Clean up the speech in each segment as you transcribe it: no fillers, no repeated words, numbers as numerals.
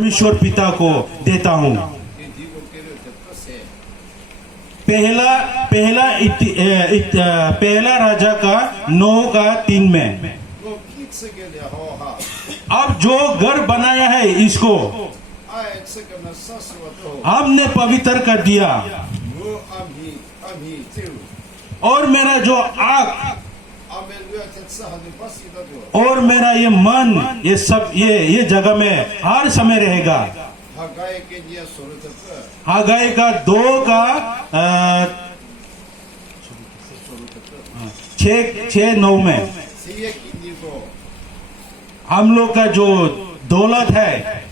परमेश्वर पिता को देता हूँ। पहला राजा का 9:3 में। अब जो घर बनाया है इसको हमने पवित्र कर दिया, और मेरा जो आँख और मेरा ये मन, ये सब ये जगह में हर समय रहेगा। हगाई का 2:6-9 में हम लोग का जो दौलत है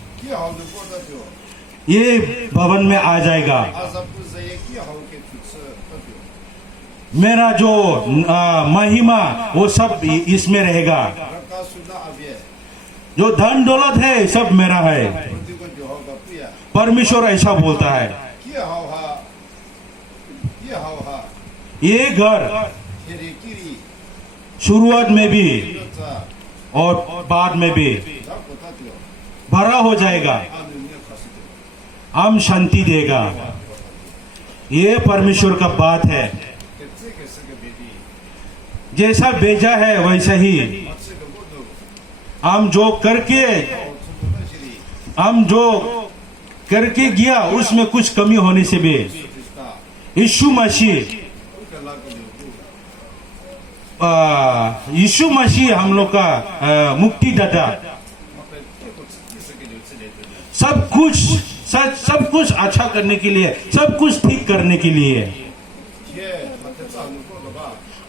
ये भवन में आ जाएगा। मेरा जो महिमा वो सब इसमें रहेगा। जो धन दौलत है सब मेरा है। परमेश्वर ऐसा बोलता है। ये घर शुरुआत में भी और बाद में भी भरा हो जाएगा, हम शांति देगा। ये परमेश्वर का बात है। जैसा भेजा है वैसा ही हम जो करके गया, उसमें कुछ कमी होने से भी यीशु मसीह हम लोग का मुक्तिदाता सब कुछ अच्छा करने के लिए, सब कुछ ठीक करने के लिए।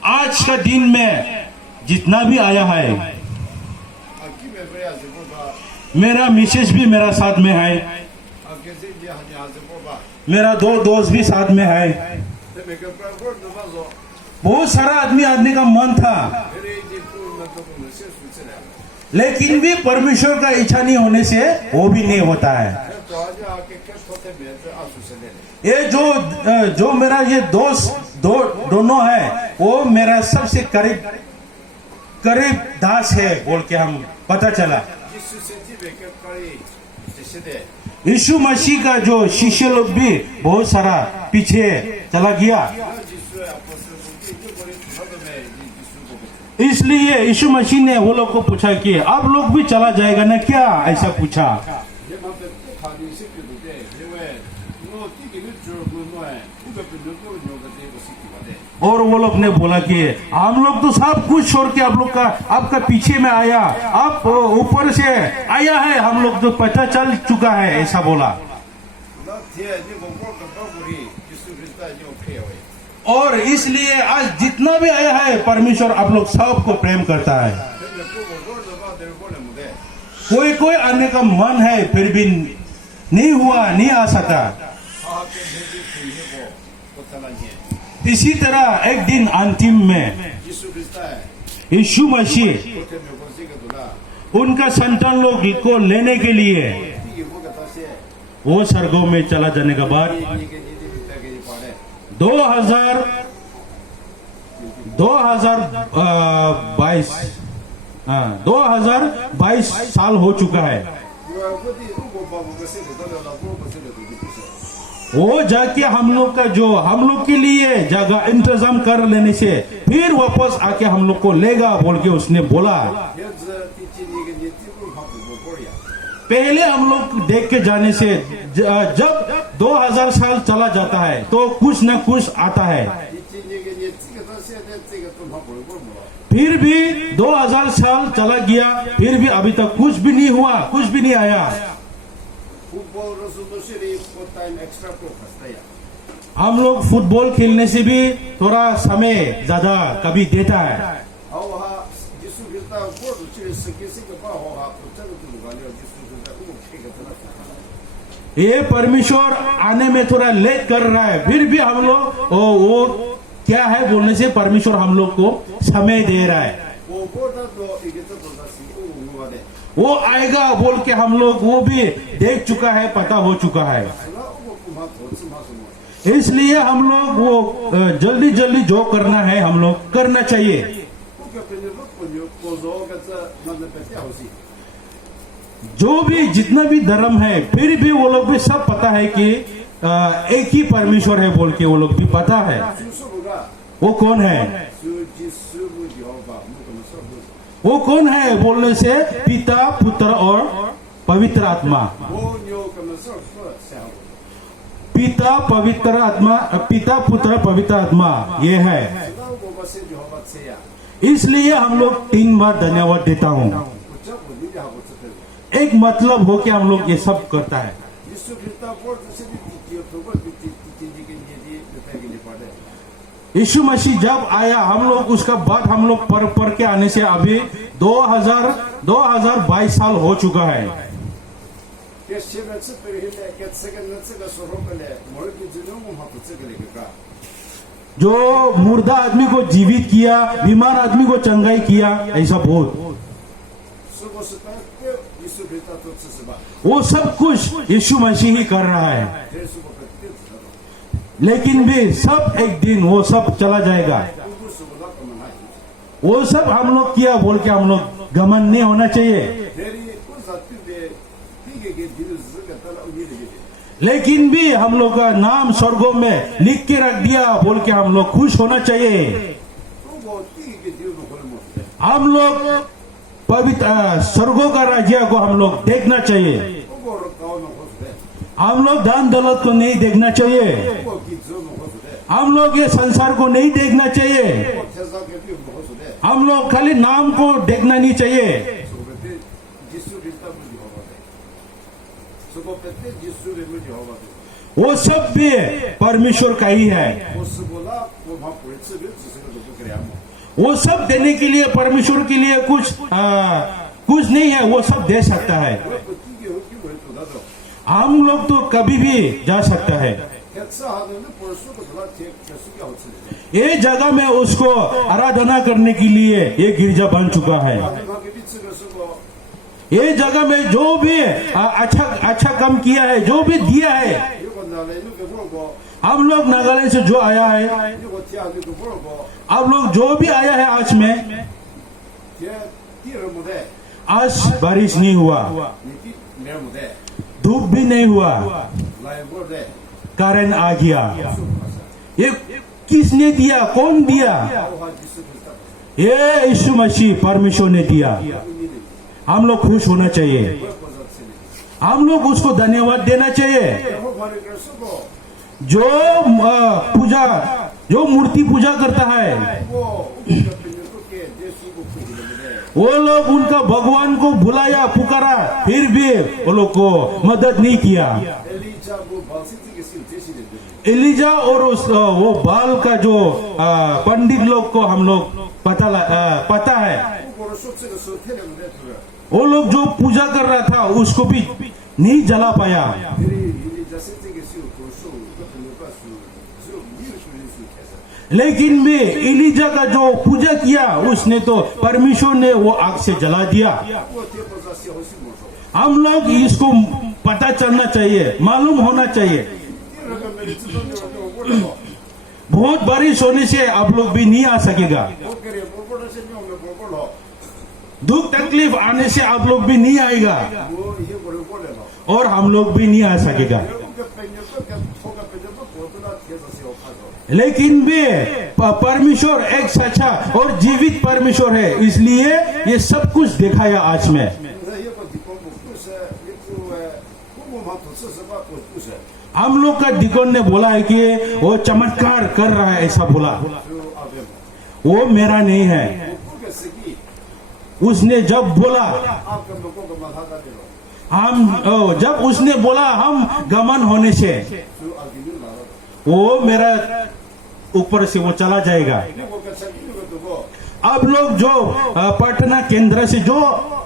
आज का दिन में जितना भी आया है, मेरा मिसेस भी मेरा साथ में है, मेरा 2 दोस्त भी साथ में है। बहुत सारा आदमी आने का मन था, लेकिन भी परमेश्वर का इच्छा नहीं होने से वो भी नहीं होता है। ये जो मेरा ये दोस्त दोनों है, वो मेरा सबसे करीब दास है बोल के हम पता चला। यीशु मसीह का जो शिष्य लोग भी बहुत सारा पीछे चला गया, इसलिए यीशु मसीह ने वो लोग को पूछा कि आप लोग भी चला जाएगा ना क्या, ऐसा पूछा। और वो लोग ने बोला कि हम लोग तो सब कुछ छोड़ के आपका पीछे में आया, आप ऊपर से आया है, हम लोग तो पता चल चुका है, ऐसा बोला। और इसलिए आज जितना भी आया है, परमेश्वर आप लोग सबको प्रेम करता है। कोई आने का मन है फिर भी नहीं हुआ, नहीं आ सका। इसी तरह एक दिन अंतिम में यीशु मसीह उनका संतान लोग को लेने के लिए वो स्वर्गों में चला जाने के बाद 2022 साल हो चुका है। वो जाके हम लोग के लिए जगह इंतजाम कर लेने से फिर वापस आके हम लोग को लेगा बोल के उसने बोला। पहले हम लोग देख के जाने से जब 2000 साल चला जाता है तो कुछ न कुछ आता है, फिर भी 2000 साल चला गया, फिर भी अभी तक कुछ भी नहीं हुआ, कुछ भी नहीं आया। हम लोग फुटबॉल खेलने से भी थोड़ा समय ज्यादा कभी देता है। ये परमेश्वर आने में थोड़ा लेट कर रहा है, फिर भी हम लोग वो क्या है बोलने से परमेश्वर हम लोग को समय दे रहा है। वो आएगा बोल के हम लोग वो भी देख चुका है, पता हो चुका है। इसलिए हम लोग वो जल्दी जो करना है हम लोग करना चाहिए। जो भी जितना भी धर्म है फिर भी वो लोग भी सब पता है कि एक ही परमेश्वर है बोल के वो लोग भी पता है। वो कौन है? वो कौन है बोलने से पिता पुत्र और पवित्र आत्मा। पिता पवित्र आत्मा, पिता पुत्र पवित्र आत्मा ये है। इसलिए हम लोग 3 बार धन्यवाद देता हूँ। एक मतलब हो कि हम लोग ये सब करता है। यीशु मसीह जब आया हम लोग उसका बाद हम लोग पर के आने से अभी 2022 साल हो चुका है। जो मुर्दा आदमी को जीवित किया, बीमार आदमी को चंगाई किया, ऐसा बहुत वो सब कुछ यीशु मसीह ही कर रहा है। लेकिन भी सब एक दिन वो सब चला जाएगा। वो सब हम लोग किया बोल के हम लोग घमंड नहीं होना चाहिए। लेकिन भी हम लोग का नाम स्वर्गों में लिख के रख दिया बोल के हम लोग खुश होना चाहिए। हम लोग पवित्र स्वर्गों का राज्य को हम लोग देखना चाहिए। हम लोग दान दौलत को नहीं देखना चाहिए। हम लोग ये संसार को नहीं देखना चाहिए। हम लोग खाली नाम को देखना नहीं चाहिए। वो सब भी परमेश्वर का ही है। वो सब देने के लिए परमेश्वर के लिए कुछ नहीं है, वो सब दे सकता है। हम लोग तो कभी भी जा सकता है। ये जगह में उसको आराधना करने के लिए ये गिरजा बन चुका है। ये जगह में जो भी अच्छा काम किया है, जो भी दिया है, हम लोग नागालैंड से जो आया है, आप लोग जो भी आया है आज में, आज बारिश नहीं हुआ, धूप भी नहीं हुआ, करंट आ गया। ये किसने दिया? कौन दिया? ये यीशु मसीह परमेश्वर ने दिया। हम लोग खुश होना चाहिए। हम लोग उसको धन्यवाद देना चाहिए। जो मूर्ति पूजा करता है, वो लोग उनका भगवान को बुलाया, पुकारा, फिर भी वो लोग को मदद नहीं किया। एलिजा और वो बाल का जो पंडित लोग को हम लोग पता है, वो लोग जो पूजा कर रहा था उसको भी नहीं जला पाया। लेकिन भी एलिजा का जो पूजा किया उसने तो परमेश्वर ने वो आग से जला दिया। हम लोग इसको पता चलना चाहिए, मालूम होना चाहिए। बहुत बारिश होने से आप लोग भी नहीं आ सकेगा। दुख तकलीफ आने से आप लोग भी नहीं आएगा और हम लोग भी नहीं आ सकेगा। लेकिन भी परमेश्वर एक सच्चा और जीवित परमेश्वर है, इसलिए ये सब कुछ दिखाया आज में। हम लोग का डिकोन ने बोला है कि वो चमत्कार कर रहा है, ऐसा बोला। वो मेरा नहीं है। उसने जब बोला जब उसने बोला हम गमन होने से, वो मेरा ऊपर से वो चला जाएगा। अब लोग जो पटना केंद्र से जो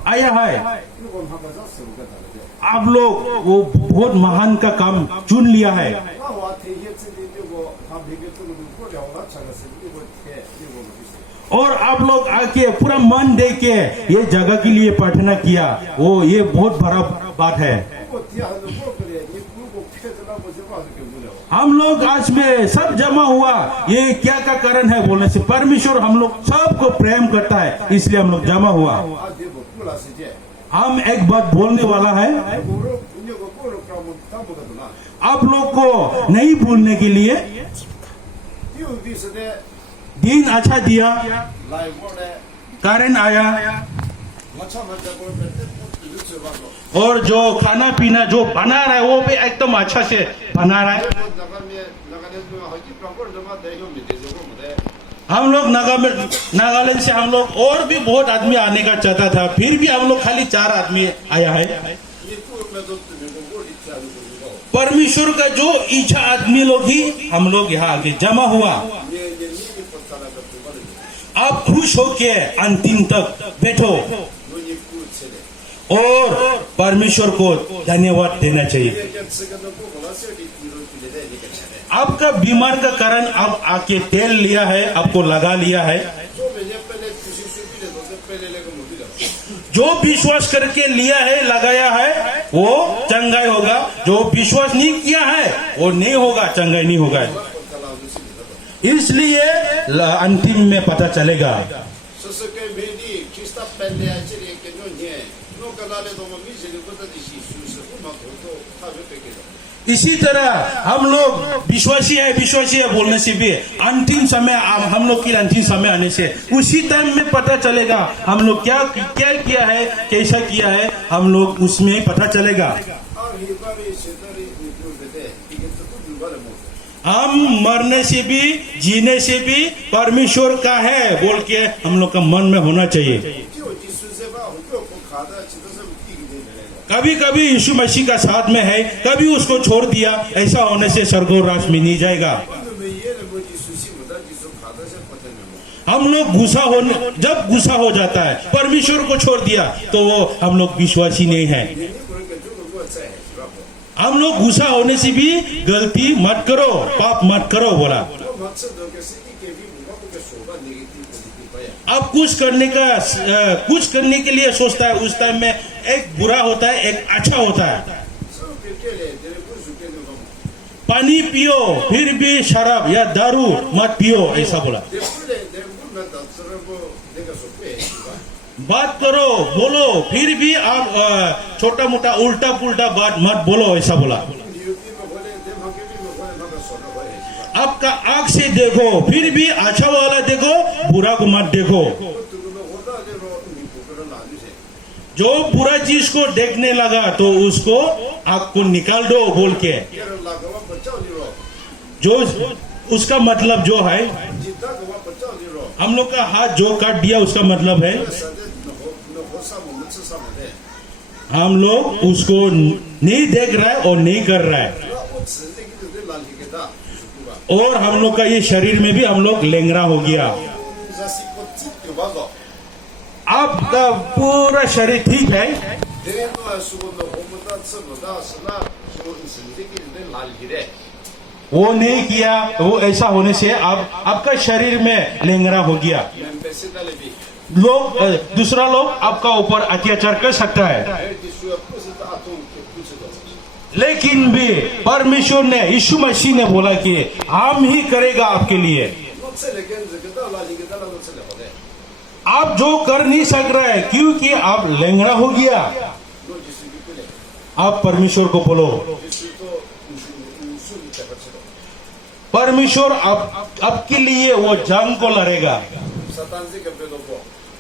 आया है, आप लोग वो बहुत महान का काम चुन लिया है। और आप लोग आके पूरा मन दे के ये जगह के लिए प्रार्थना किया, वो ये बहुत बड़ा बात है। हम लोग आज में सब जमा हुआ, ये क्या का कारण है बोलने से परमेश्वर हम लोग सबको प्रेम करता है, इसलिए हम लोग जमा हुआ। हम एक बात बोलने वाला है 고로 운영고 고로 까면 담보가도나. आप लोग को नहीं भूलने के लिए। 이유 비슷해 दिन अच्छा दिया, 라이브에 कारण आया, 마찬가지 볼 때 뉴스 봐도 और जो खाना पीना जो बना रहा है वो भी एकदम अच्छा से बना रहा है। 나가는 하기 프랑코를 좀 대형 밑에서 보면 हम लोग नागालैंड से हम लोग और भी बहुत आदमी आने का चाहता था, फिर भी हम लोग खाली 4 आदमी आया है। 이 꿈에도 뜨는 거 있지 않고 परमेश्वर का जो इच्छा आदमी लोग ही हम लोग यहाँ आगे जमा हुआ। 얘 포탈아 같은 거를 आप खुश होके अंतिम तक बैठो 눈이 꾸체네. और परमेश्वर को धन्यवाद देना चाहिए। 이게 쓰는 거 보라서 뒤로 뒤에 되니까 차네. आपका बीमार का कारण आप आके तेल लिया है, आपको लगा लिया है। 좀 이제 빨리 주식 수비를 더 빨리 내가 못 이겨. जो विश्वास करके लिया है, लगाया है, वो चंगाई होगा। जो विश्वास नहीं किया है वो नहीं होगा, चंगाई नहीं होगा। 포탈아 주식이다. इसलिए अंतिम में पता चलेगा। 스스케 메디 키스타 벨레아치리 केनो니 노카나레도 뭐 미지리 거다디시 수수 막도 타베 베게다. इसी तरह हम लोग विश्वासी है बोलने से भी अंतिम समय हम लोग की अंतिम समय आने से उसी टाइम में पता चलेगा हम लोग क्या किया है, कैसा किया है, हम लोग उसमें ही पता चलेगा। 아 히바리 세다리 니꾸베데 이게 또 누가를 못. हम मरने से भी जीने से भी परमेश्वर का है बोल के हम लोग का मन में होना चाहिए। 지오 지수세바 호교 가다 지도서 웃기게 되네. कभी कभी यीशु मसीह का साथ में है, कभी उसको छोड़ दिया, ऐसा होने से स्वर्ग राज में नहीं जाएगा। 근데 얘는 뭐 지수시보다 지수 가다서 버티는 हम लोग जब गुस्सा हो जाता है, परमेश्वर को छोड़ दिया तो वो हम लोग विश्वासी नहीं है। 거. 얘는 그러니까 죽을 거 짜해. हम लोग गुस्सा होने से भी गलती मत करो, पाप मत करो बोला। 뭐 맞춰도 그 세기 개비 뭔가 그게 소가 네게티브 포지티브 봐야. अब कुछ करने के लिए सोचता है, उस टाइम में एक बुरा होता है, एक अच्छा होता है। 서로 그렇게래 내가 부수게는 거. पानी पियो फिर भी शराब या दारू मत पियो, ऐसा बोला। 내풀에 내풀면 다 서로 내가 속에. बात करो, बोलो, फिर भी आप छोटा मोटा उल्टा पुल्टा बात मत बोलो, ऐसा बोला। 뉴비가 보내 내 마케팅을 보내 막아 소나 봐야. आपका आंख से देखो, फिर भी अच्छा वाला देखो, बुरा को मत देखो। 그거는 오다대로 니꾸를 놔주세. जो बुरा चीज को देखने लगा तो उसको आंख को निकाल दो बोल के। 걔를 나가와 버짜오디로. जो उसका मतलब जो है, 지다가와 버짜오디로. हम लोग का हाथ जो काट दिया उसका मतलब है 사대 너 호사 못 쓰사면데. हम लोग उसको नहीं देख रहा है और नहीं कर रहा है। 그 쓰레기들 날리게다. 죽구가. और हम लोग का ये शरीर में भी हम लोग लेंगरा हो गया। 자식 껍질 껴봐서. आपका पूरा शरीर ठीक है, 내가 수고도 오보다 쓰보다 쓰나 좋은 쓰레기들 날리래. वो नहीं किया, वो ऐसा होने से आपका शरीर में लेंगरा हो गया। 멤베스달레비. दूसरा लोग आपका ऊपर अत्याचार कर सकता है, 엘디수야 부스다 아통 부스도. लेकिन भी परमेश्वर ने, यीशु मसीह ने बोला कि हम ही करेगा आपके लिए। 놓치래겐 그다 날리게다 놓치래 보내. आप जो कर नहीं सक रहे हैं क्योंकि आप लेंगड़ा हो गया। 너 지수기 끌래. आप परमेश्वर को बोलो, 지수도 우수 잡아치러. परमेश्वर आपके लिए वो जंग को लड़ेगा, 사탄지 겹에도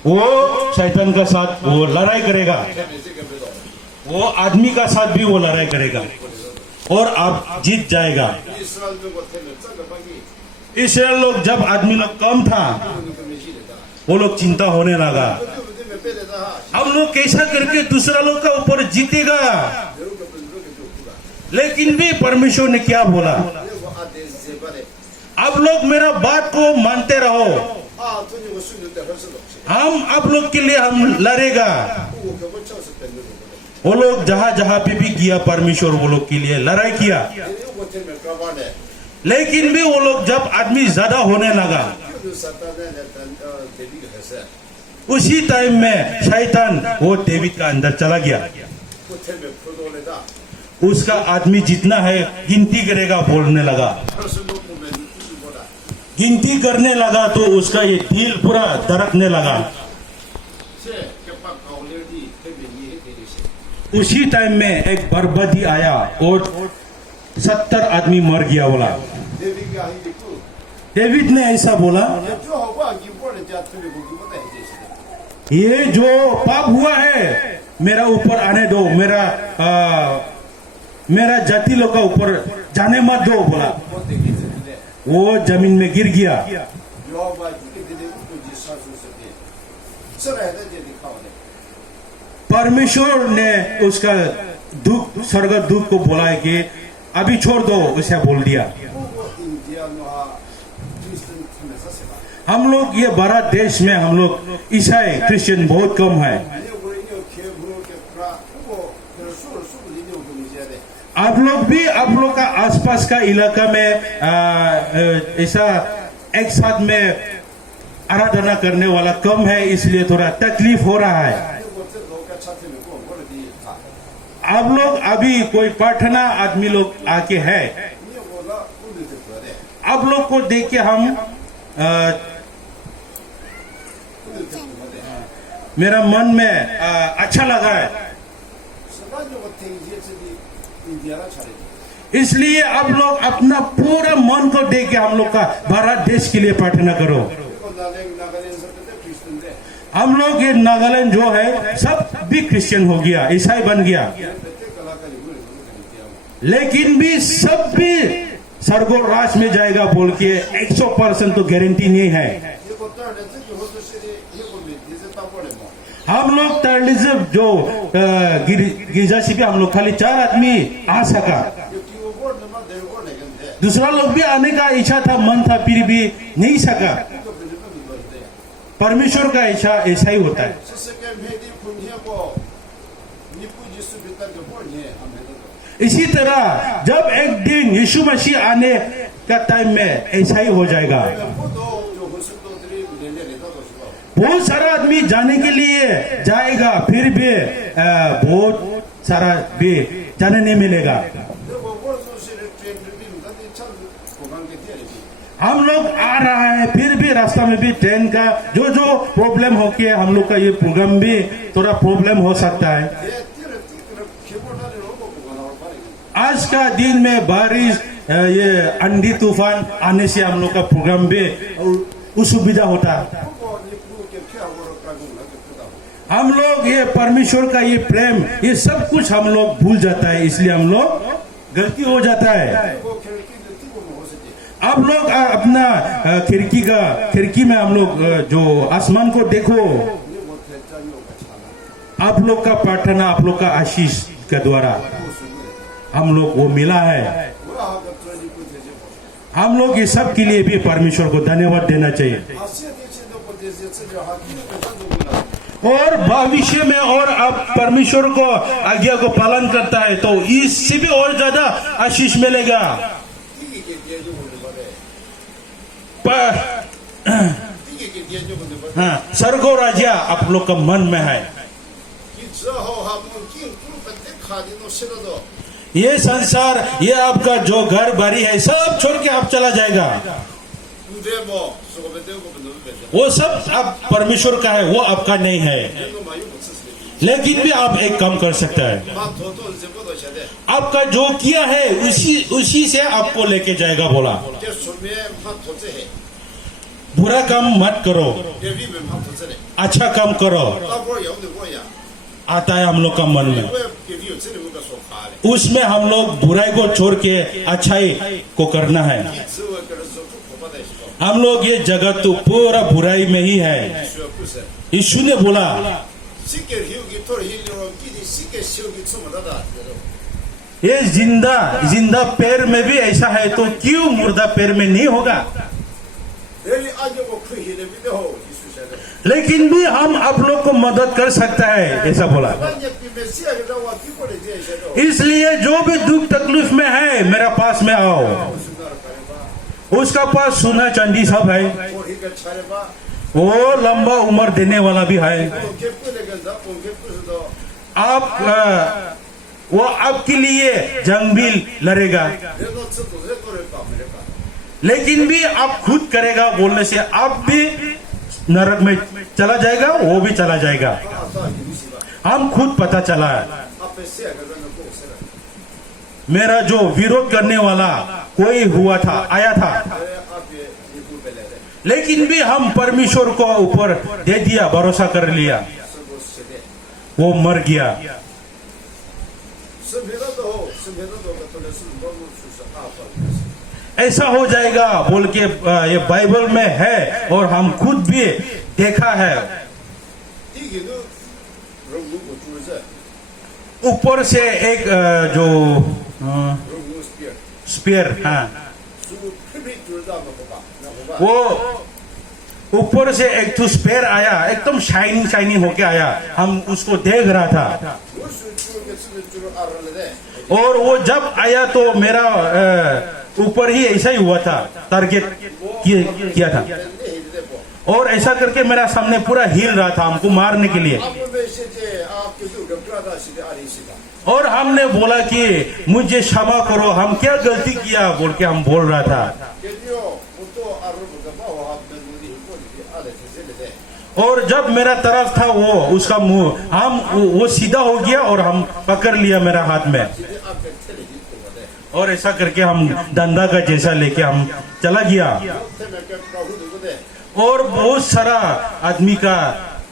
वो शैतान का साथ वो लड़ाई करेगा, 개미지 겹에도. वो आदमी का साथ भी वो लड़ाई करेगा और आप जीत जाएगा। 이스라엘 중 같으면 짱가방이 इसराइल लोग जब आदमी लोग कम था, 그 메시레다. वो लोग चिंता होने लगा, 그때 몇 배래다. हम लोग कैसा करके दूसरा लोग का ऊपर जीतेगा। 여러분 그렇게 좋구나. लेकिन भी परमेश्वर ने क्या बोला, 그리고 아데스 제발에 आप लोग मेरा बात को मानते रहो, 아 돈이 수는데 훨씬 없지. हम आप लोग के लिए हम लड़ेगा। 그거 겹을 쳐서 뺏는 거거든. वो लोग जहाँ जहाँ पे भी किया, परमेश्वर वो लोग के लिए लड़ाई किया। 이거 때문에 까바네. लेकिन भी वो लोग जब आदमी ज्यादा होने लगा, 그 사탄의 약간 대비가 했어. उसी टाइम में शैतान वो डेविड का अंदर चला गया। 그 때문에 프로도레다. उसका आदमी जितना है गिनती करेगा बोलने लगा, 그래서 놓으면 누구보다 गिनती करने लगा तो उसका ये दिल पूरा धड़कने लगा। 제 겹박 가올레디 대비 이해 उसी टाइम में एक बर्बादी आया और 70 आदमी मर गया बोला। 데뷔가 아니고 डेविड ने ऐसा बोला, जो होगा 기본에 자투를 보기보다 해제시 ये जो पाप हुआ है मेरा ऊपर आने दो, मेरा जाति लोग का ऊपर जाने मत दो बोला। 못되게 했는데 वो जमीन में गिर गया। 여호와 이게 되는 거지 사수스게 살아야 되지 카오네 परमेश्वर ने उसका दुख स्वर्ग दूत को बोला है कि अभी छोड़ दो, ऐसा बोल दिया। 그리고 인디아노아 크리스천 팀에서 세바 हम लोग ये भारत देश में हम लोग ईसाई क्रिश्चियन बहुत कम है। 아니고 이거 개부르게 프라 그리고 수를 이거 보내야 돼 आप लोग भी आप लोग का आसपास का इलाका में ऐसा एक साथ में आराधना करने वाला कम है, इसलिए थोड़ा तकलीफ हो रहा है। 그리고 저 너가 차트면 뭐 뭐라디 다 आप लोग अभी कोई प्रार्थना आदमी लोग आके है, 이거보다 우리들 그래 आप लोग को देख के हम 우리들 그래 मेरा मन में अच्छा लगा है। 서가지고 탱지에서디 인디아나 차례 इसलिए आप लोग अपना पूरा मन को दे के हम लोग का भारत देश के लिए प्रार्थना करो। 그리고 나가는 때 크리스천인데 हम लोग ये नागालैंड जो है सब भी क्रिश्चियन हो गया, ईसाई बन गया, 그때 कलाकारी बोले इंडिया लेकिन भी सब भी स्वर्गो राज में जाएगा बोल के 100% तो गारंटी नहीं है। 이거 따라 저기 호수실이 이거 밑에서 따버려 뭐 हम लोग टर्लिज्म जो गिरजा से भी हम लोग खाली 4 आदमी आ सका, 이거 보르만 되고 내건데 दूसरा लोग भी आने का इच्छा था, मन था, फिर भी नहीं सका। 이거 빌리면 이거인데 परमेश्वर का इच्छा ऐसा ही होता है। 세세계 메디 분해고 니쁘지 수비다 그 보니 하면도 इसी तरह जब एक दिन यीशु मसीह आने का टाइम में ऐसा ही हो जाएगा। 포도 저 호수도들이 내려내다 도시고 बहुत सारा आदमी जाने के लिए जाएगा, फिर भी बहुत सारा भी जाने नहीं मिलेगा। 그리고 호수실을 트렌드를 비는데 참 고관계 되야지 हम लोग आ रहा है, फिर भी रास्ता में भी ट्रेन का जो जो प्रॉब्लम हो के हम लोग का ये प्रोग्राम भी थोड़ा प्रॉब्लम हो सकता है। 기본다를 오고 고관하고 말이야 आज का दिन में बारिश ये आंधी तूफान आने से हम लोग का प्रोग्राम भी असुविधा होता है। 그리고 니쁘게 피하고 가고 나겠다 हम लोग ये परमेश्वर का ये प्रेम ये सब कुछ हम लोग भूल जाता है, इसलिए हम लोग गलती हो जाता है। 그리고 결국에는 뛰고 호수지 आप लोग अपना खिड़की में हम लोग जो आसमान को देखो, 니 못해 짠요가 차나 आप लोग का प्रार्थना आप लोग का आशीष के द्वारा 호수지 हम लोग वो मिला है। 뭐하고 트렌드 되지 हम लोग ये सब के लिए भी परमेश्वर को धन्यवाद देना चाहिए। 아시아 대체도 보대세서 하기는 괜찮은 거라 और भविष्य में और आप परमेश्वर को आज्ञा को पालन करता है तो इससे भी और ज्यादा आशीष मिलेगा। 이게 대적을 거래 이게 대적을 거래 हाँ, स्वर्गो राज्य आप लोग का मन में है। 기저하면 킹 카디노 싫어도 ये संसार ये आपका जो घर बारी है सब छोड़ के आप चला जाएगा। 근데 뭐 수고배 되고 너무 되죠 वो सब आप परमेश्वर का है, वो आपका नहीं है, 이거 많이 못 썼어요 लेकिन भी आप एक काम कर सकता है। 마토도 이제 보도셔야 돼 आपका जो किया है उसी से आपको लेके जाएगा बोला। 이제 소매 마토제 해 बुरा काम मत करो, 예비면 마토제래 अच्छा काम करो, 따고 영도 뭐야 आता है हम लोग का मन में। 왜 예비요 제를 우리가 소파래 उसमें हम लोग बुराई को छोड़ के अच्छाई को करना है। 이츠와 그래서 고바다 있어 हम लोग ये जगत तो पूरा बुराई में ही है। 이슈가 글쎄 यीशु ने बोला 쉽게 희우기 토를 힐려로 끼리 쉽게 시우기 처음하다 ये जिंदा पैर में भी ऐसा है तो क्यों मुर्दा पैर में नहीं होगा। 내리 아니고 그 힐을 믿어 이수셔야 돼 लेकिन भी हम आप लोग को मदद कर सकता है, ऐसा बोला। 만약 메시아가 나와 뒤벌에 되셔도 इसलिए जो भी दुख तकलीफ में है मेरा पास में आओ, 순간을 가려봐 उसका पास सोना चांदी सब है, 고리가 차려봐 वो लंबा उम्र देने वाला भी है। 본개뿔에 간다 본개뿔에도 आप वो आपके लिए जंग भी लड़ेगा, 내가 쳐도 내 거를 빠버려봐 लेकिन भी आप खुद करेगा बोलने से आप भी नरक में चला जाएगा, वो भी चला जाएगा। 아까 이미시가 हम खुद पता चला है। 앞에 시야 그러면 꼭 쓰라. मेरा जो विरोध करने वाला कोई हुआ था, आया था, 내 앞에 이부 벨레데. लेकिन भी हम परमेश्वर को ऊपर दे दिया, भरोसा कर लिया, 서고 세대. वो मर गया। 스베도도 같은 술 먹을 수 있어. 아빠. ऐसा हो जाएगा बोल के ये बाइबल में है और हम खुद भी देखा है। 이게는 롱고 주서 ऊपर से एक जो 롱고 스피어. स्पेयर, हाँ, 수 피비 줄다 먹어봐. 먹어봐. वो ऊपर से एक तो स्पेयर आया, एकदम शाइनिंग शाइनिंग होके आया, हम उसको देख रहा था। 무슨 줄게 쓰는 줄 알았는데. और वो जब आया तो मेरा ऊपर ही ऐसा ही हुआ था, टारगेट किया था, 근데 이제 뭐. और ऐसा करके मेरा सामने पूरा हिल रहा था हमको मारने के लिए। 아무 메시지 아껴도 ገብ라다 시대 아리시다. और हमने बोला कि मुझे क्षमा करो, हम क्या गलती किया बोल के हम बोल रहा था। 그래요. 또 알아보다 봐. 하면은 이거지 알아서 세대. और जब मेरा तरफ था वो उसका मुंह, हम वो सीधा हो गया और हम पकड़ लिया मेरा हाथ में, 시대 앞에 텔레비 거거든. और ऐसा करके हम डंडा का जैसा लेके हम चला गया। तेमे게 까후도 거든. और बहुत सारा आदमी का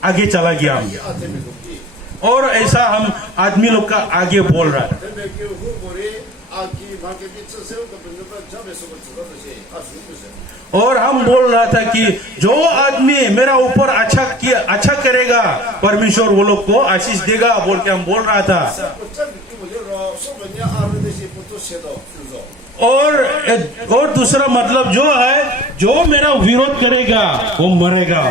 आगे चला गया हम, 이 아테미 높이. और ऐसा हम आदमी लोग का आगे बोल रहा था। ते메게 후보리 아기 마케티 쳐세우고 분들과 잡에서 들어듯이 아주 무슨. और हम बोल रहा था कि जो आदमी मेरा ऊपर अच्छा करेगा परमेश्वर वो लोग को आशीष देगा बोल के हम बोल रहा था। 어차피 기본적으로 소변이 아르듯이 붙어셔도 주소. और दूसरा मतलब जो है, जो मेरा विरोध करेगा वो मरेगा,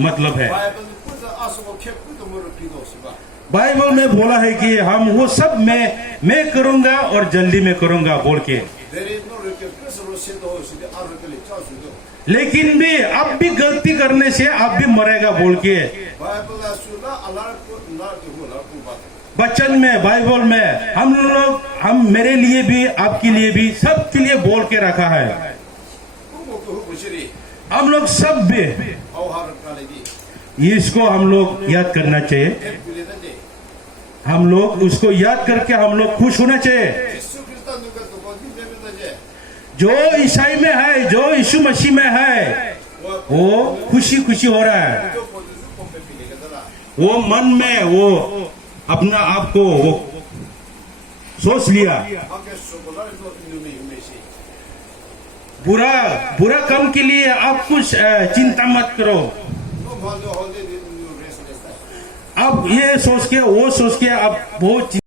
मतलब है। 바이블 꾸자 아수고 캡꾸도 모르 비도 없어. बाइबल में बोला है कि हम वो सब मैं करूंगा और जल्दी में करूंगा बोल के, 내리 노력에 그래서 시도 시대 아르들이 짜주도. लेकिन भी अब भी गलती करने से आप भी मरेगा बोल के 바이블 아수나 알라르고 나르고 나르고 봐. वचन में, बाइबल में हम मेरे लिए भी, आपके लिए भी, सबके लिए बोल के रखा है। 그거 그 후보실이 हम लोग सब भी 아우하르 깔리디. इसको हम लोग याद करना चाहिए, 앱불리든지. हम लोग उसको याद करके हम लोग खुश होना चाहिए। 예수 그리스도 누가 또 어디 되면다지. जो ईसाई में है, जो यीशु मसीह में है, वो खुशी खुशी हो रहा है। 또 보듯이 pompe피게더라. वो मन में वो अपना आप को वो सोच लिया, 밖에 소고라도 이놈의 유메시. बुरा काम के लिए आप कुछ चिंता मत करो। 너 먼저 홀데 뉴 레스레스. अब ये सोच के वो सोच के अब बहुत